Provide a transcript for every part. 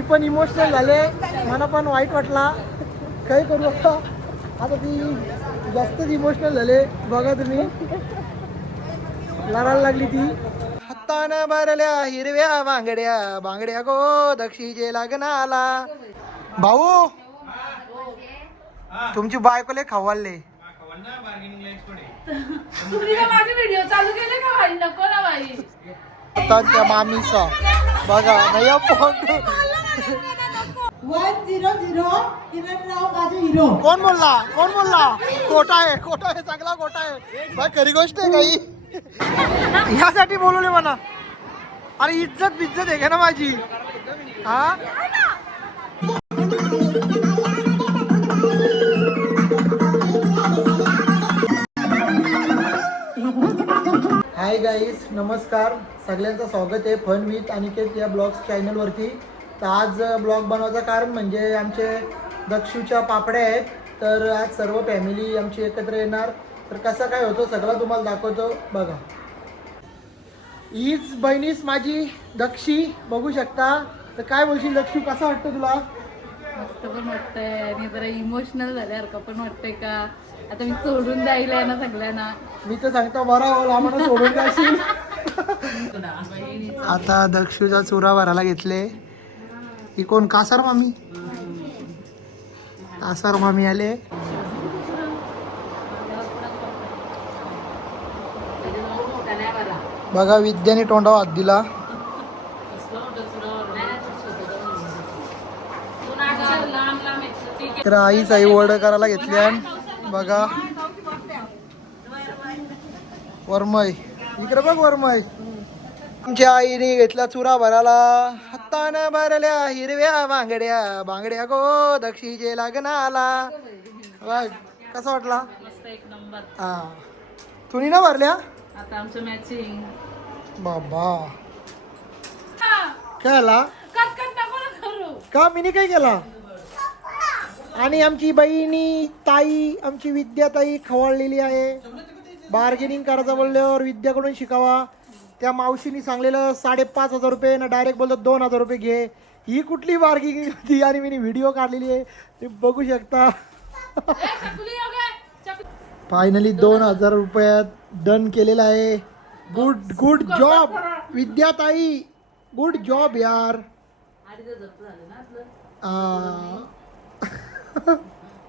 मी पण इमोशनल झाले, मला पण वाईट वाटला. काही करू नका, आता ती जास्तच इमोशनल झाले. बघा तुम्ही, लढायला लागली ती. हातानं भरल्या हिरव्या बांगड्या, बांगड्या गो दक्षीचे लग्नाला. भाऊ, तुमची बायको लय खवळले. आता त्या मामीचा बघा नाही फोन. 100 किरणराव माझे हिरो. कोण बोलला, कोण बोलला? खोटा आहे, खोटा आहे, चांगला खोटा आहे. बघ खरी गोष्ट आहे काही. ह्यासाठी बोलवले म्हणा. अरे इज्जत बिज्जत आहे का ना माझी. हा हाय गाईज, नमस्कार. सगळ्यांचं स्वागत आहे फन विथ अनिकेत या ब्लॉग्स चॅनलवरती. तर आज ब्लॉग बनवायचं कारण म्हणजे आमचे दक्षूच्या पापड्या आहेत. तर आज सर्व फॅमिली आमची एकत्र येणार. तर कसं काय होतं सगळं तुम्हाला दाखवतो बघा. हीच बहिणीच माझी दक्षी, बघू शकता. तर काय बोलशील दक्षू, कसं वाटतं तुला? मस्त पण वाटतंय आणि जरा इमोशनल झाल्यासारखं पण वाटतंय का आता मी सोडून जायला ना सगळ्यांना. मी तर सांगतो बरा होईल आम्हाला सोडून जाशील. आता दक्षूचा चुरा भरायला घेतले. ही कोण? कासार मामी. कासार मामी आले. बघा विद्याने तोंडावर हात दिला. तर आईच आई वड करायला घेतल्या. बघा वरमय, इकडे बघ वरमय. आमच्या आईने घेतला चुरा भराला. हातानं भरल्या हिरव्या बांगड्या, बांगड्या गो दक्षीचे लग्नाला. बघ कसा वाटला? मस्त एक नंबर. हा, तुम्ही ना भरल्या आता आमचं मॅचिंग. बाबा काय आला का? मीने काय केला? आणि आमची बहिणी ताई, आमची विद्याताई खवळलेली आहे. बार्गेनिंग करायचं बोलल्यावर विद्याकडून शिकावा. त्या मावशीनी सांगलेलं 5,500 रुपये ना, डायरेक्ट बोलतो 2,000 रुपये घे. ही कुठली बार्गेनिंग होती? आणि मी व्हिडिओ काढलेली आहे, ते बघू शकता. फायनली 2,000 रुपयात डन केलेला आहे. गुड गुड जॉब विद्याताई, गुड जॉब यार.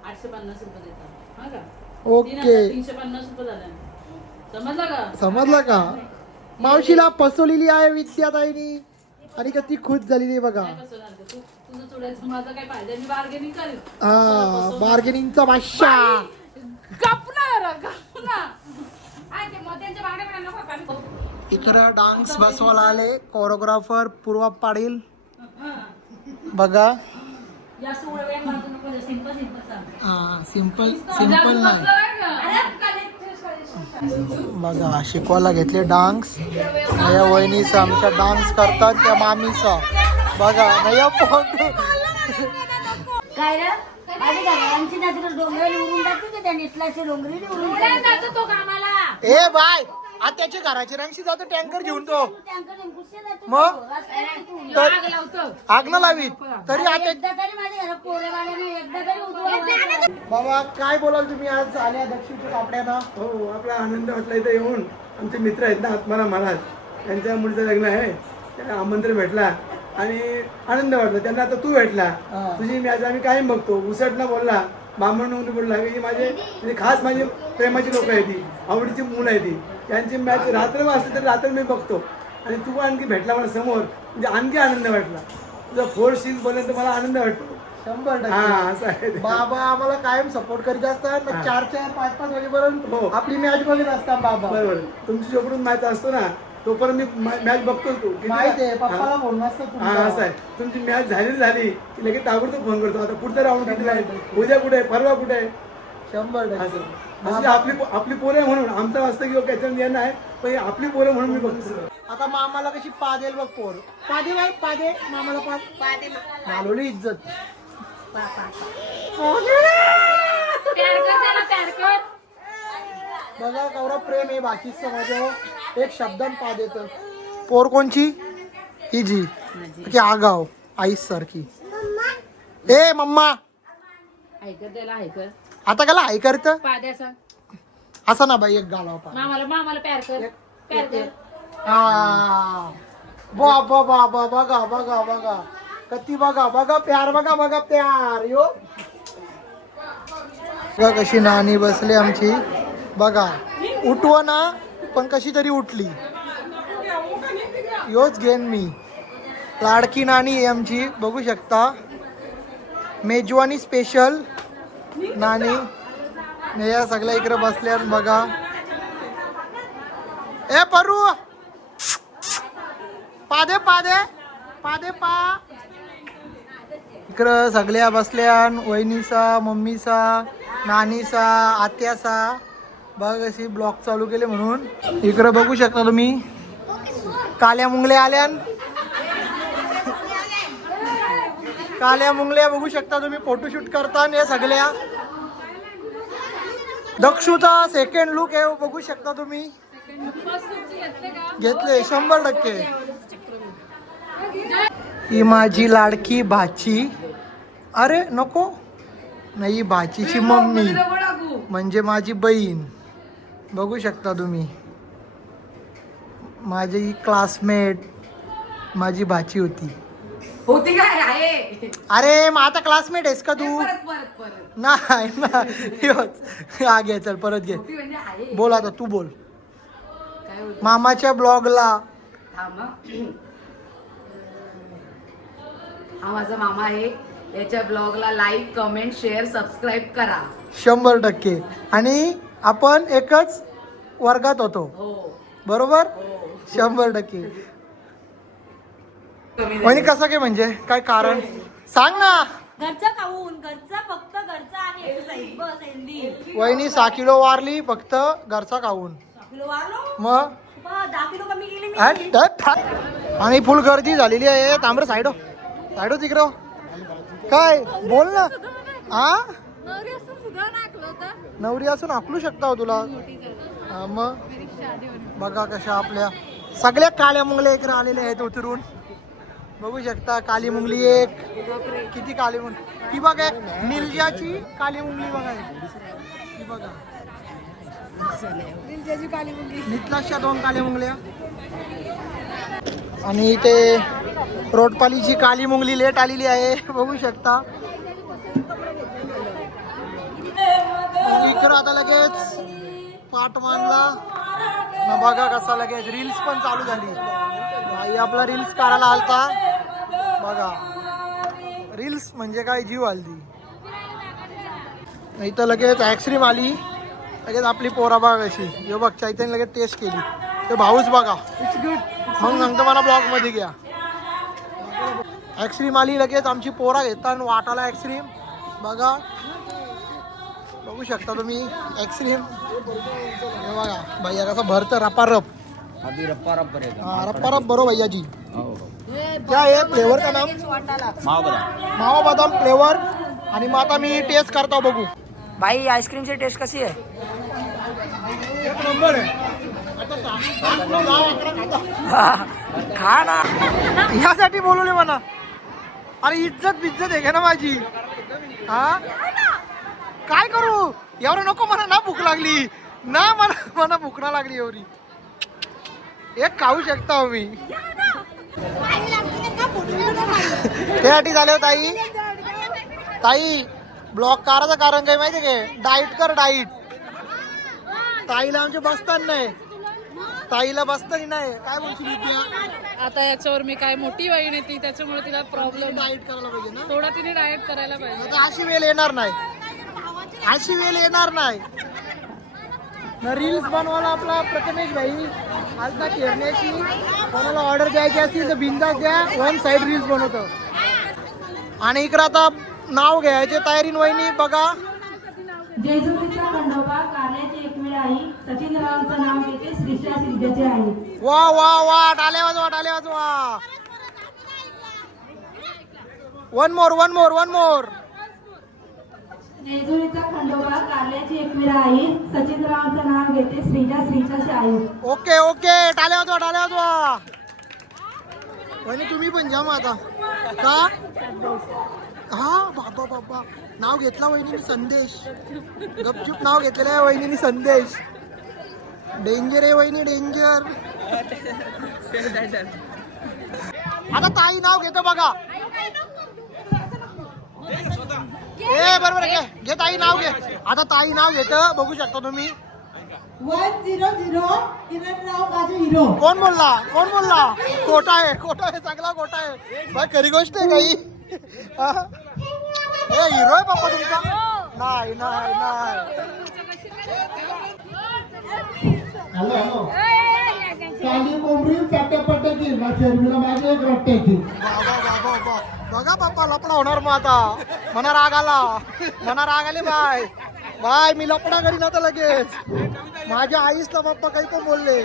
850 रुपये देतात. ओके, 350 रुपये झाले. समजलं का? समजलं का? मावशीला फसवलेली आहे विद्याताईनी आणि का ती खुश झालेली आहे बघा. तुझं चुडायचं माझं काय पाहिजे, मी बार्गेनिंग करेन. हा, बार्गेनिंगचा बादशाह. इकडं डान्स बसवायला आले कोरिओग्राफर पूर्वा पाटील. बघा हा, सिंपल सिंपल नाही बघा. शिकवायला घेतले डान्स. या वहिनीचा आमच्या डान्स करतात त्या मामीचा. बघा नया फोन काय रे? आधी घरांची नजर डोंगराला उडून जाते की त्या निसलाची डोंगरी उडून जातो तो कामाला. ए बाय, आता त्याची घराची रांगशी जातो टँकर घेऊन तो. मग आग न लावीत तरी आता. एकदा तरी माझ्या घरात पोरेवाल्याने एकदा तरी उठवा. बाबा काय बोलाल तुम्ही आज आल्या दक्षिणच्या पापड्याना? हो, आपला आनंद वाटला इथे येऊन. आमचे मित्र आहेत ना आत्माराम महाराज, त्यांच्या मुलीचं लग्न आहे. त्यांना आमंत्रण भेटला आणि आनंद वाटला त्यांना. आता तू भेटला, तुझी मॅच आम्ही कायम बघतो. उसटला बोलला, बामण बोलला की माझे म्हणजे खास माझी प्रेमाची लोक आहे, ती आवडीची मुलं आहे ती. त्यांची मॅच रात्र असते तर रात्र मी बघतो. आणि तू आणखी भेटला मला समोर, म्हणजे आणखी आनंद वाटला. तुझा 4-6 बोलले तर मला आनंद वाटतो. 100%. हा, असं आहे. बाबा आम्हाला कायम सपोर्ट करीत असतात. 4-4, 5-5 वाजेपर्यंत हो. आपली मॅच बघत असतात बाबा. बरोबर, तुमची जोपर्यंत मॅच असतो ना तोपर्यंत मी मॅच बघतो. तू माहिती आहे पप्पाला फोन नसतं. हा, असं आहे. तुमची मॅच झाली की लगेच ताबडतोब फोन करतो. आता पुढचा राऊंड किती आहे, उद्या कुठे आहे, परवा कुठे आहे. 100%. असं आपली पोरं आहे म्हणून आमचं असतं की त्याच्यात येणं आहे, पण आपली पोरं म्हणून मी बघतो. आता मामाला कशी पादेल बघ पोर. पादे बाय पादे, मामाला पादे मालवली इज्जत. बघा कवरा प्रेम आहे बाकी समाजावर. एक शब्दान पाद येतं. पोर कोणची? ही जी की आगाव आईस सारखी. ए मम्मा ऐकत त्याला ऐकत आता त्याला हाय करत पाद्याचा असं ना बाई एक गाला होता. मामाला प्यार कर प्यार कर. बाबा बाबा बघा बघा बघा कती बघा बघा प्यार बघा बघा प्यार यो बघा कशी नानी बसली आमची बघा उठव ना पण कशी तरी उठली. योच घेन मी लाडकी नानी आहे आमची बघू शकता. मेजवानी स्पेशल नानी ने या सगळ्या इकडे बसल्या बघा. ए परू पादे पादे पादे पा इकडं सगळ्या बसल्यान वहिनीसा मम्मीसा नानीसा आत्यासा बघ अशी ब्लॉग चालू केले म्हणून. इकडं बघू शकता तुम्ही काल्या मुंगल्या आल्यान काल्या मुंगल्या बघू शकता तुम्ही फोटोशूट करता या सगळ्या. दक्षूचा सेकंड लुक आहे बघू शकता तुम्ही. घेतले 100%. ही माझी लाडकी भाची. अरे नको नाही भाचीची मम्मी म्हणजे माझी बहीण बघू शकता तुम्ही. माझी क्लासमेट माझी भाची होती. होती काय आहे अरे मग आता क्लासमेट आहेस का तू. परत नाही ना हा घे चल परत घे. म्हणजे आहे बोल आता तू बोल. काय होतं मामाच्या ब्लॉगला थांबा. हा माझा मामा आहे. याच्या ब्लॉगला लाईक कमेंट शेअर सबस्क्राईब करा. 100%. आणि आपण एकच वर्गात होतो हो बरोबर 100%. वहिनी कसं काय म्हणजे काय कारण सांग ना. घरचं खाऊन घरचं फक्त घरचं आणि एक्सरसाइज बस हेल्दी. वहिनी 6 किलो वारली फक्त घरचा खाऊन. किलो वाढलो मग 10 किलो कमी केली मी. आणि फुल गर्दी झालेली आहे. तांबर साईडो साईडो तिकडं काय बोल ना. हा नवरी असून आकलू शकता हो तुला. हा, मग बघा कशा आपल्या सगळ्या काळ्या मुंगल्या इकडे आलेल्या आहेत उतरून बघू शकता. काली मुंगली एक किती काली मुंगली ही बघा. निलजाची काली मुंगली बघा ही बघा. नितलाशा 2 काली मुंगल्या आणि ते रोडपालीची काली मुंगली लेट आलेली आहे बघू शकता. इकडं आता लगेच पाठ मानला ना बघा कसा लगेच रील्स पण चालू झाली. आई आपला रील्स काढायला आलता बघा. रील्स म्हणजे काय जीव हल्ली. इथं लगेच आईस्क्रीम आली लगेच आपली पोरा बघा कशी. हे बघ चैतन्य लगेच टेस्ट केली. ते भाऊच बघा मग सांगतो मला ब्लॉग मध्ये घ्या. आईस्क्रीम आली लगेच आमची पोरा घेतात वाटाला आईस्क्रीम बघा बघू शकता तुम्ही. आईस्क्रीम हे बघा भैया कसं भरतं रपारप. हाँ रप्पा बरो भैया जी. क्या है फ्लेवर का नाम मावा बदाम फ्लेवर. आणि मग आता मी टेस्ट करता बघू. भाई आईस्क्रीमची टेस्ट कशी आहे. एक नंबर आहे. खा ना. ह्यासाठी बोलवले म्हणा. अरे इज्जत बिज्जत आहे का ना माझी. हा काय करू एवढं नको म्हणा ना. भूक लागली ना मला भूक ना लागली एवढी. एक खाऊ शकता हो मी. त्यासाठी झाले ताई. ताई ब्लॉग करायचं कारण काय माहितीये काय. डाईट कर डाईट. ताईला आमचे बसतात नाही. ताईला बसताही नाही. काय बोलशील विद्या. आता याच्यावर मी काय मोठी वाईन आहे ती त्याच्यामुळे तिला प्रॉब्लेम. डाईट करायला पाहिजे ना. थोडा तिने डाएट करायला पाहिजे. आता अशी वेळ येणार नाही. अशी वेळ येणार नाही. रील्स बनवायला आपला प्रथमेश भाई आलता खेळण्याची. कोणाला ऑर्डर द्यायची असेल तर बिंदास द्या. 1 साइड रील्स बनवतो. आणि इकडं आता नाव घ्यायचे तयारीन वहिनी बघा. जेजुरीचा खंडोबा कार्याची एकमेव आई सचिन रावांचं नाव घेते श्रीशा श्रीजाचे आई. वा वा वा टाले वाजवा टाले वाजवा. 1 मोर. जेजुरीचा खंडोबा कार्याची एकमेव आई सचिन रावांचं नाव घेते श्रीजा श्रीजाची आई. ओके टाले वाजवा. वहिनी तुम्ही पण जा मग आता. का हा बाबा बाबा नाव घेतला वहिनीने संदेश. गपचूप नाव घेतलेलं आहे वहिनीने संदेश. डेंजर आहे वहिनी डेंजर. आता ताई नाव घेतो बघा. ए बरोबर घे घे ताई नाव घे. आता ताई नाव घेत बघू शकता तुम्ही. 100 किरणराव माझे हिरो. कोण बोलला कोण बोलला. खोटा आहे चांगला खोटा आहे. बाय खरी गोष्ट आहे काही. ए हिरो आहे बाप्पा तुमचा. नाही नाही नाही. हॅलो हॅलो काली कोंबडी चटपटकी ना चरबीला माझे एक रट्ट्याची. बाबा बाबा बाबा बघा बाप्पा लपडा होणार मग आता. मना राग आले बाय बाय. मी लपडा करीन आता लगेच. माझ्या आईस ना बाप्पा काही पण बोलले.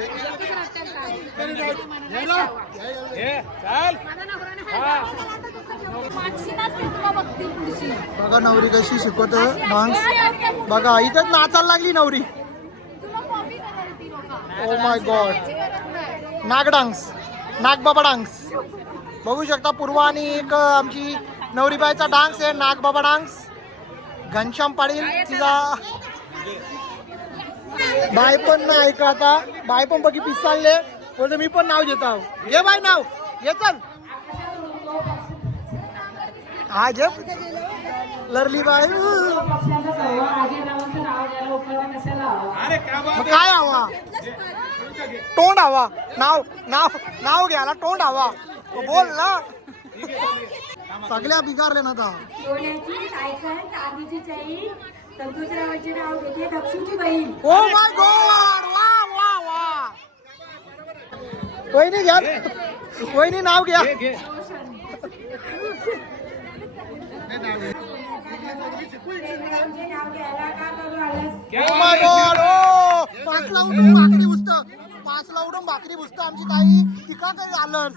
बघा नवरी कशी शिकवत डान्स. बघा इथंच नाचायला लागली नवरी. Oh my God. नाग डान्स नागबाबा डान्स बघू शकता. पूर्वा आणि एक आमची नवरीबाईचा डान्स आहे नागबाबा डान्स. घनश्याम पाटील तिचा बाय पण नाही ऐका. आता बाय पण बघी पिसाळले बोलतो मी पण नाव घेतो. घे बाय नाव घे चल. हा घे लरली बाय. मग काय हवा. तोंड हवा. नाव नाव नाव घ्यायला तोंड हवा. बोल ना. सगळ्या बिगारले ना आता. सोन्याची सायकल चांदीची चैन संतोषरावांचे नाव घेते दक्षिणची बहीण. ओ माय गॉड वा वा वा. वहिनी घ्या वहिनी नाव घ्या. Oh my God. ओ 5 ला उठून भाकरी बुसत. 5 ला उठून भाकरी बुसत आमची ताई. ती का काही आलंच.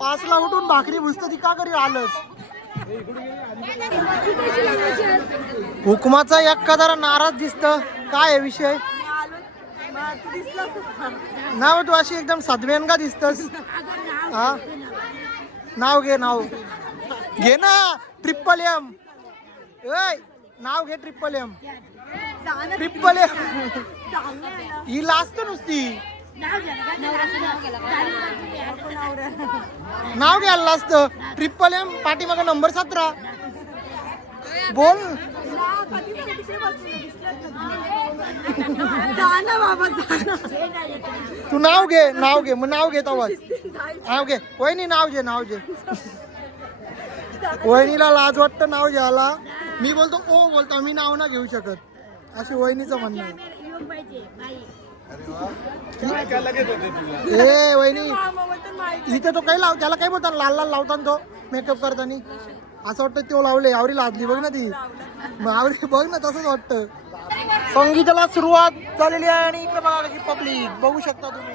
5 ला उठून भाकरी बुसत ती का करी आलंच. हुकुमाचा एक्का जरा नाराज दिसत. काय आहे विषय. नाव तू अशी एकदम सदवेन का दिसतस. हा नाव घे नाव घे ना. Triple M. नाव घे ट्रिपल एम. ट्रिपल एम ही लाजत नुसती. नाव घ्यायला असतं. ट्रिपल एम पाठीमागे नंबर 17. बोल तू नाव घे मग नाव घेत आवाज. नाव घे वहिनी नाव घे. वहिनीला लाज वाटतं नाव घ्यायला. मी बोलतो ओ बोलतो मी नाव ना घेऊ शकत. अशी वहिनीचं म्हणणं आहे. ए वहिनी इथे तो काही लाव त्याला काय बोलतात लाल लाल लावतात तो मेकअप करताना. असं वाटतं तो लावले. आवरी लादली बघ ना ती. मग आवरी बघ ना तसंच वाटतं. संगीताला सुरुवात झालेली आहे आणि इकडे बघा कशी पब्लिक बघू शकता तुम्ही.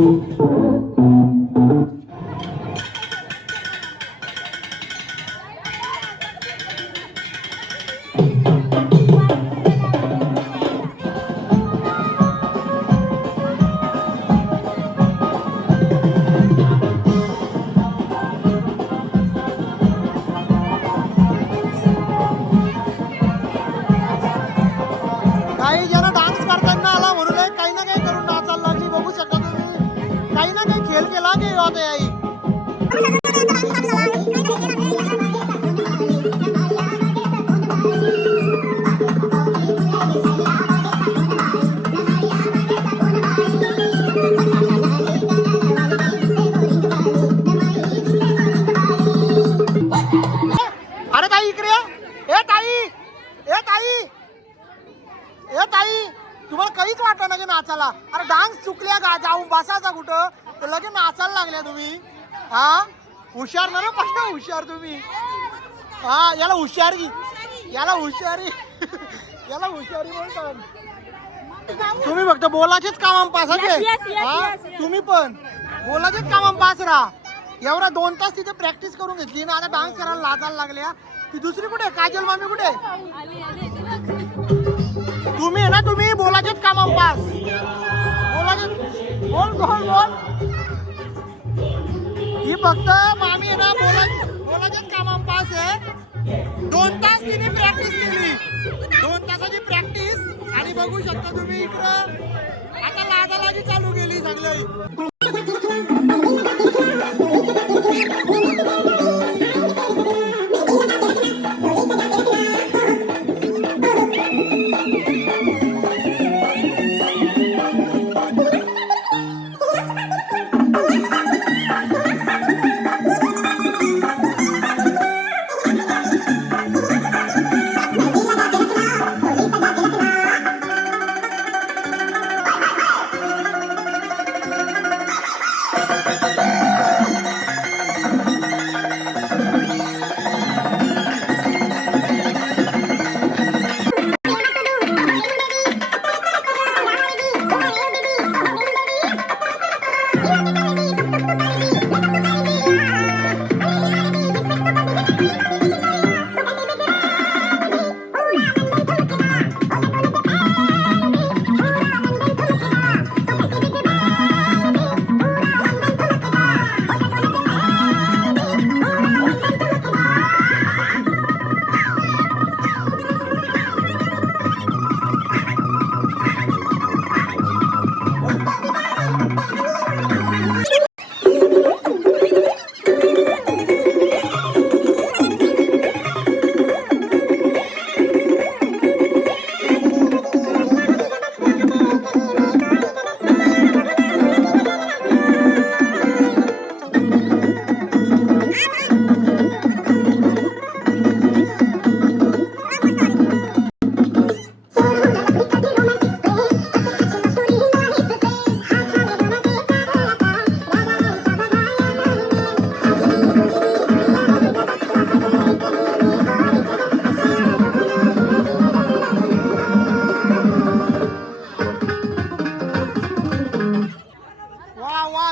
काही जण डान्स करताना आला म्हणून काही ना काही करून नाचायला लागली. बघू शकता तुम्ही काही ना काही खेळ केला की होते आई. अरे ताई इकडे ये. ए ताई, ए ताई, ए ताई, तुम्हाला काहीच वाटत ना की नाचायला? अरे डान्स चुकल्या का? जाऊन बसायचा कुठं तर लगेच नाचायला लागल्या तुम्ही. हा हुशार ना रे पक्का हुशार तुम्ही. हा याला हुशारी, याला हुशारी याला हुशारी म्हणतात. तुम्ही फक्त बोलाचेच कामाम पासाचे. हा तुम्ही पण बोलाचेच कामाम पास राहा. एवढा 2 तास तिथे प्रॅक्टिस करून घेतली ना, आता डान्स करायला लाजायला लागल्या. ती दुसरी कुठे? काजल मामी कुठे? तुम्ही ना तुम्ही बोलाचेच कामाम पास. बोलाचेच बोल बोल बोल. ही फक्त मामी आहे ना बोलाचेच कामाम पास आहे. 2 तास तिने प्रॅक्टिस केली. 2 तासाची प्रॅक्टिस आणि बघू शकता तुम्ही इकडं आता लाजालाजी चालू केली सगळी.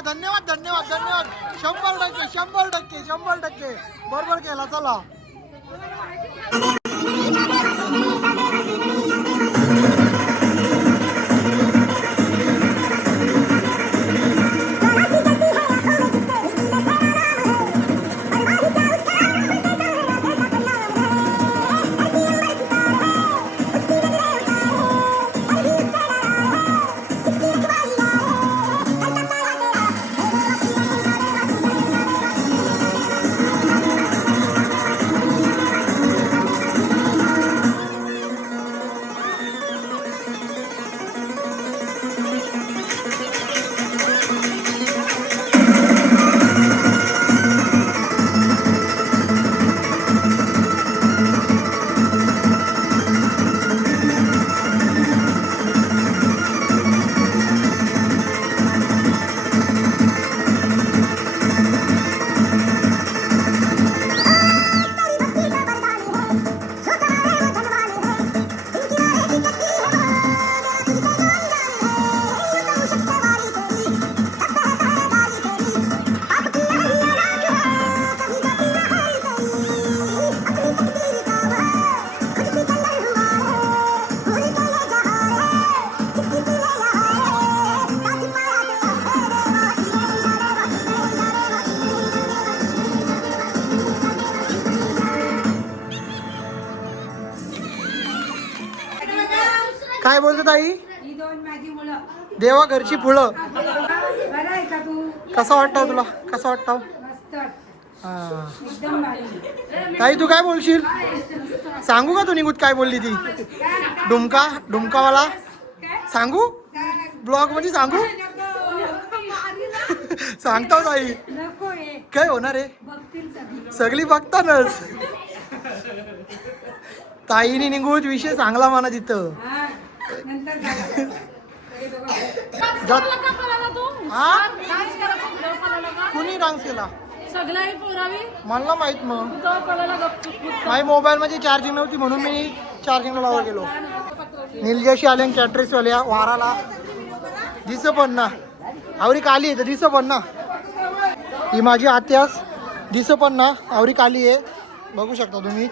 धन्यवाद धन्यवाद धन्यवाद. 100% बरोबर केला. चला काय बोलतो ताई? ही 2 माझी मुलं. देवा घरची फुलं. बरं आहे का तू? कसं वाटतं तुला? कसं वाटतं? मस्त. हा. एकदम भारी. ताई तू काय बोलशील? सांगू का तू निघूत काय बोलली ती? डुमकावाला सांगू? ब्लॉग मध्ये सांगू? सांगतो ताई. नको हे. काय होणार आहे? बघतील सगळी. सगळी बघतानच. ताईने निघूत विषय चांगला म्हणा तिथं. हा. नंतर झालं. हा? कुणी डान्स केला? सगळ्याही पोरावी मला माहित मग. तो कळायला गपचूप. माझी मोबाईल मध्ये चार्जिंग नव्हती म्हणून मी चार्जिंगला लावा गेलो. निलजशी आले कॅटरेस वाल्या वाराला दिस पण ना. आवरी काली आहे तर दिस पण ना. ही माझी आत्यास दिस पण ना. आवरी काली आहे बघू शकता तुम्ही.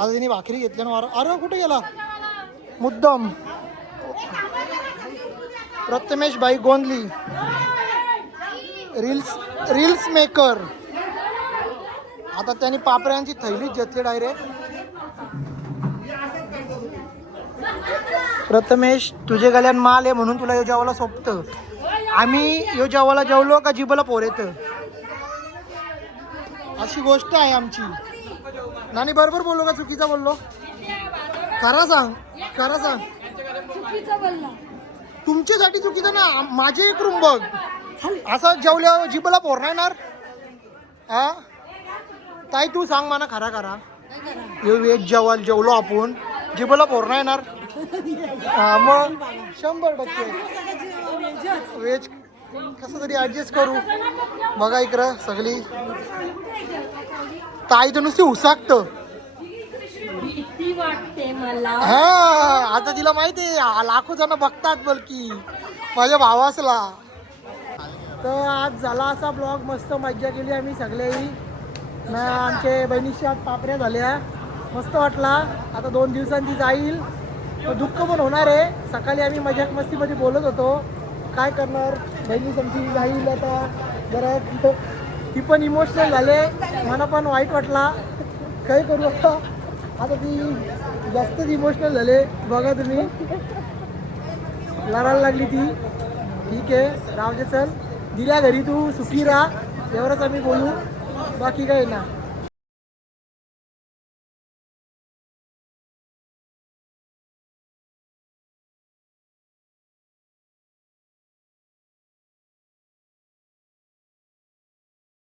आता तिने भाकरी घेतली ना वारा. अरे कुठे गेला मुद्दाम? प्रथमेश भाई गोंदली रील्स मेकर. आता त्यांनी पापड्यांची थैलीच घेतली डायरेक्ट. प्रथमेश तुझे गल्यान माल आहे म्हणून तुला यो जेवायला सोपतं. आम्ही यो जेवायला जेवलो का जिबला पोर येतं. अशी गोष्ट आहे आमची. नानी बरोबर बोललो का चुकीचा बोललो? खरा सांग. खरा सांग. तुमच्यासाठी चुकीचं ना. माझे एक रूम बघ. असं जेवल्यावर जिबला पोर नाही येणार. हा ताई तू सांग मला खरा खरा. हे वेज जेवलो आपण जिबला पोर नाही येणार. हा मग 100% वेज कसं तरी ऍडजस्ट करू. बघा इकडं सगळी ताई तर नुसती उसाकत. भीती वाटते मला. हा आता तिला माहिती आहे लाखो जण बघतात बलकी माझ्या भावासला. तर आज झाला असा ब्लॉग. मस्त मज्जा केली आम्ही सगळेही. आमचे बहिणीच्या पापऱ्या झाल्या. मस्त वाटला. आता 2 दिवसांची जाईल. दुःख पण होणार आहे. सकाळी आम्ही मजाक मस्तीमध्ये बोलत होतो. काय करणार बहिणी समजी जाईल आता जरा. ती पण इमोशनल झाले. मला पण वाईट वाटला. काय करू आता ती जास्तच इमोशनल झाले. बघा तुम्ही लढायला लागली ती. ठीक आहे रावजे चल दिल्या घरी तू सुखी राहा एवढंच आम्ही बोलू. बाकी काही ना.